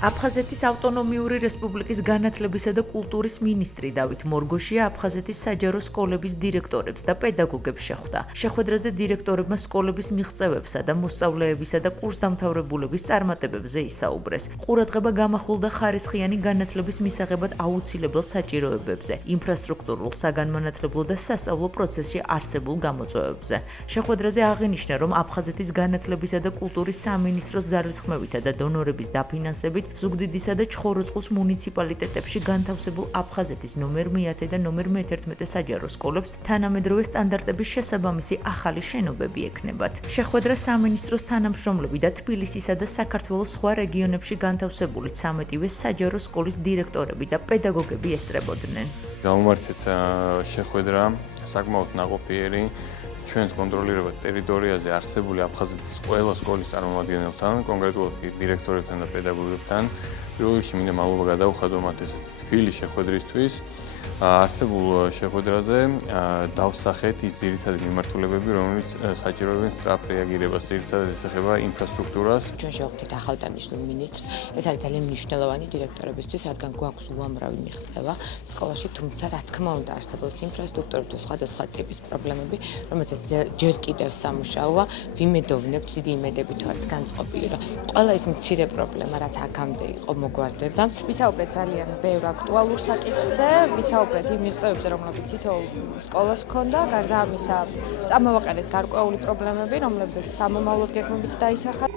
აფხაზეთის ავტონომიური რესპუბლიკის განათლებისა და კულტურის მინისტრი დავით მორგოშია აფხაზეთის საჯარო სკოლების დირექტორებს და პედაგოგებს შეხვდა. შეხვედრაზე დირექტორებმა სკოლების მიღწევებსა და მოსწავლეებისა და კურსდამთავრებულების წარმატებებზე ისაუბრეს. ყურადღება გამახვილდა ხარისხიანი განათლების მისაღებად აუცილებელ საჭიროებებზე, ინფრასტრუქტურულ, საგანმანათლებლო და სასწავლო პროცესში არსებულ გამოწვევებზე. შეხვედრაზე აღინიშნა, რომ აფხაზეთის განათლებისა და კულტურის სამინისტროს ძალისხმევითა და დონორების დაფინანსებით ზუგდიდისა და ჩხოროწყუს მუნიციპალიტეტებში განთავსებულ აფხაზეთის ნომერ 10 და ნომერ 11 საჯარო სკოლებს თანამედროვე სტანდარტების შესაბამისი ახალი შენობები ექნებათ. შეხვედრა სამინისტროს თანამშრომლები და თბილისისა და საქართველოს სხვა რეგიონებში განთავსებული 13-ვე საჯარო სკოლის დირექტორები და პედაგოგები ესწრებოდნენ. გამომართეთ შეხვედრა საკმაოდ ნაყოფიერი ჩვენს კონტროლირებად ტერიტორიაზე არსებული აფხაზეთის ყველა სკოლის წარმომადგენელთან, კონკრეტულად დირექტორებთან და პედაგოგებთან. პირველ რიგში მინდა მადლობა გადავუხადო მათ ესეთი თბილი შეხვედრისთვის. არსებულ შეხვედრაზე დავსახეთ ის ძირითადი მიმართულებები, რომელიც საჭიროებენ სწრაფ რეაგირებას, ძირითადად ეხება ინფრასტრუქტურას. ჩვენ შევხვდით ახალდანიშნულ მინისტრს. ეს არის ძალიან მნიშვნელოვანი დირექტორებისთვის, რადგან გვაქვს უამრავი მიღწევა სკოლაში, თუმცა რა თქმა უნდა არსებობს ინფრასტრუქტურა თუ სხვადასხვა ტიპის პრობლემები, რომელსაც ჯერ კიდევ სამუშაოა. ვიმედოვნებთ, დიდი იმედებით ვართ განწყობილი, რომ ყველა ის მცირე პრობლემა, რაც აქამდე იყო, მოგვარდება. ვისაუბრეთ ძალიან ბევრ აქტუალურ საკითხზე, ვისაუბრეთ იმ მიღწევებზე, რომლებიც თითოეულ სკოლას ჰქონდა, გარდა ამისა, წამოვაყენეთ გარკვეული პრობლემები, რომლებზეც სამომავლოდ გეგმებიც დაისახა.